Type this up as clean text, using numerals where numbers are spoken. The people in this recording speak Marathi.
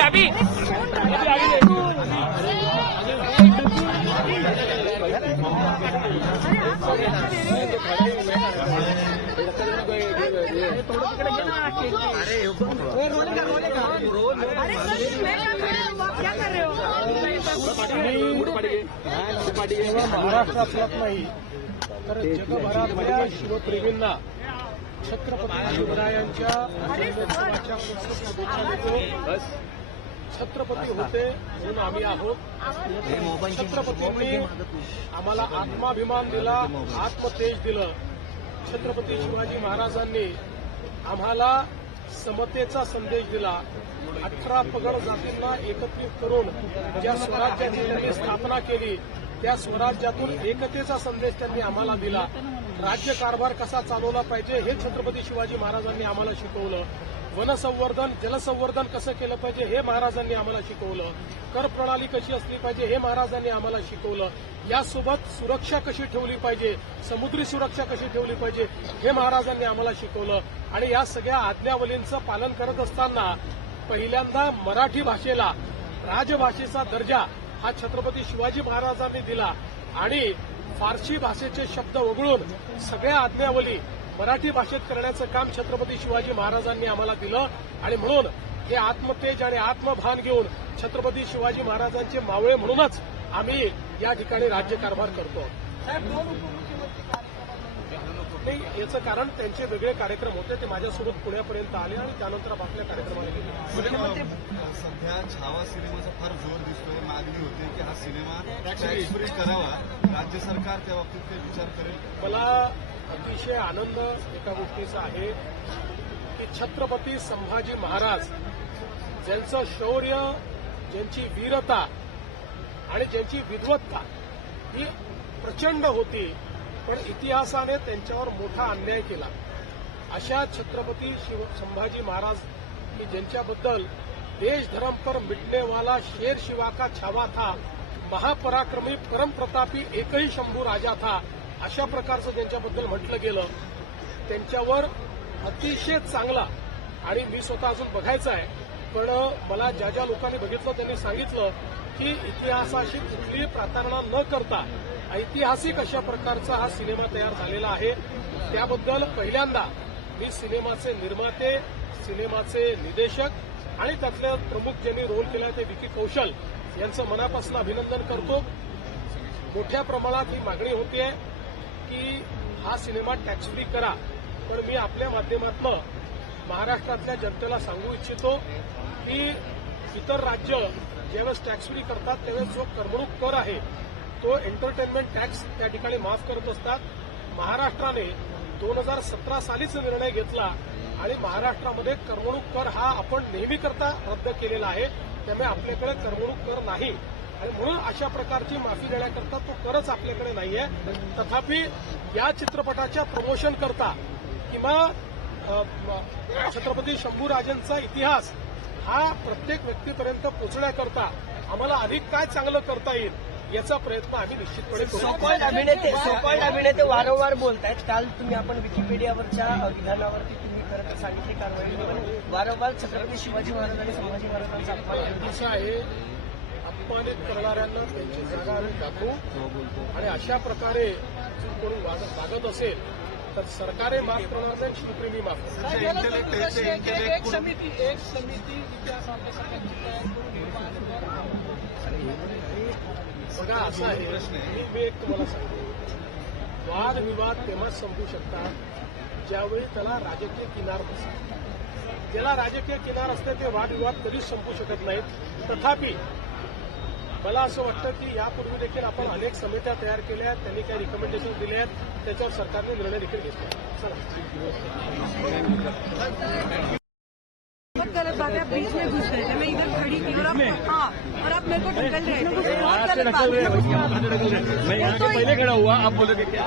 अभी क्या कर रहे हो? महाराष्ट्रातलाच नाही तर जगभरातल्या शिवप्रेमींना छत्रपती शिवरायांच्या जन्मोत्सवाच्या पुस्तकात छत्रपती होते म्हणून आम्ही आहोत. छत्रपतींनी आम्हाला आत्माभिमान दिला, आत्मतेज दिलं. छत्रपती शिवाजी महाराजांनी आम्हाला समतेचा संदेश दिला. 18 पगड जातींना एकत्रित करून ज्या स्वराज्याची त्यांनी स्थापना केली त्या स्वराज्यातून एकतेचा संदेश त्यांनी आम्हाला दिला. राज्यकारभार कसा चालवला पाहिजे हे छत्रपती शिवाजी महाराजांनी आम्हाला शिकवलं. वनसंवर्धन जलसंवर्धन कसं केलं पाहिजे हे महाराजांनी आम्हाला शिकवलं. कर प्रणाली कशी असली पाहिजे हे महाराजांनी आम्हाला शिकवलं. यासोबत सुरक्षा कशी ठेवली पाहिजे, समुद्री सुरक्षा कशी ठेवली पाहिजे हे महाराजांनी आम्हाला शिकवलं. आणि या सगळ्या आज्ञावलींचं पालन करत असताना पहिल्यांदा मराठी भाषेला राजभाषेचा दर्जा हा छत्रपती शिवाजी महाराजांनी दिला आणि फारसी भाषेचे शब्द वगळून सगळ्या आज्ञावली मराठी भाषेत करण्याचं काम छत्रपती शिवाजी महाराजांनी आम्हाला दिलं. आणि म्हणून हे आत्मतेज आणि आत्मभान घेऊन छत्रपती शिवाजी महाराजांचे मावळे म्हणूनच आम्ही या ठिकाणी राज्यकारभार करतो. याचं कारण त्यांचे वेगळे कार्यक्रम होते, ते माझ्यासोबत पुण्यापर्यंत आले आणि त्यानंतर आपल्या कार्यक्रमाला गेले. सध्या छावा सिनेमाचा फार जोर दिसतोय. मागणी होते की हा सिनेमा टॅक्स फ्री करावा. राज्य सरकार त्या बाबतीत काही विचार करेल. मला अतिशय आनंद एका गोष्टीचा आहे की छत्रपती संभाजी महाराज ज्यांचं शौर्य, ज्यांची वीरता आणि ज्यांची विद्वत्ता ही प्रचंड होती पण इतिहासाने त्यांच्यावर मोठा अन्याय केला. अशा छत्रपती संभाजी महाराज की ज्यांच्याबद्दल देश धर्म पर मिटने वाला शेर शिवा का छावा था, महापराक्रमी परमप्रतापी एकही शंभू राजा था, अशा प्रकारचं ज्यांच्याबद्दल म्हटलं गेलं त्यांच्यावर अतिशय चांगला. आणि मी स्वतः अजून बघायचं आहे पण मला ज्या ज्या लोकांनी बघितलं त्यांनी सांगितलं की इतिहासाशी कुठलीही प्रतारणा न करता ऐतिहासिक अशा प्रकारचा हा सिनेमा तयार झालेला आहे. त्याबद्दल पहिल्यांदा मी सिनेमाचे निर्माते, सिनेमाचे निर्देशक आणि त्यातले प्रमुख ज्यांनी रोल केला ते विकी कौशल यांचं मनापासून अभिनंदन करतो. मोठ्या प्रमाणात ही मागणी होतीये की हा सिनेमा टॅक्स फ्री करा. पण मी आपल्या माध्यमातून महाराष्ट्रातल्या जनतेला सांगू इच्छितो की इतर राज्य ज्यावेळेस टॅक्स फ्री करतात त्यावेळेस जो करमणूक कर आहे तो एंटरटेनमेंट टॅक्स त्या ठिकाणी माफ करत असतात. महाराष्ट्राने 2017 सालीच निर्णय घेतला आणि महाराष्ट्रामध्ये करमणूक कर हा आपण नेहमीकरता रद्द केलेला आहे. त्यामुळे आपल्याकडे करमणूक कर नाही आणि म्हणून अशा प्रकारची माफी देण्याकरता तो करच आपल्याकडे नाहीये. तथापि या चित्रपटाच्या प्रमोशन करता किंवा छत्रपती शंभूराजांचा इतिहास हा प्रत्येक व्यक्तीपर्यंत पोहोचण्याकरता आम्हाला अधिक काय चांगलं करता येईल याचा प्रयत्न आम्ही निश्चितपणे करू. सोकॉल्ड अभिनेते वारंवार बोलतायत. काल तुम्ही आपण विकिपीडियावरच्या विधानावरती तुम्ही करत सांगितली कारवाई वारंवार छत्रपती शिवाजी महाराज आणि संभाजी महाराजांचा अपमान असं आहे. अपमानित करणाऱ्यांना त्यांची जागा आम्ही दाखवू आणि अशा प्रकारे जर कोणी वागत असेल तर सरकारे माफ करणार नाही, शिवप्रेमी माफ करणार. एक समिती बघा असं आहे मी एक तुम्हाला सांगतो, वादविवाद तेव्हाच संपू शकतात ज्यावेळी त्याला राजकीय किनार नसतात. ज्याला राजकीय किनार असते ते वादविवाद कधीच संपू शकत नाहीत. तथापि मला असं वाटतं की यापूर्वी देखील आपण अनेक समित्या तयार केल्या आहेत, त्यांनी काही रिकमेंडेशन दिले आहेत, त्याच्यावर सरकारने निर्णय देखील घेतला. बहुत गलत बात है. आप बीच में घुस गए थे, मैं इधर खड़ी थी और आप मेरे को ढकल रहे थे. बहुत गलत बात है. मैं यहाँ से पहले खड़ा हुआ, आप बोलोगे क्या?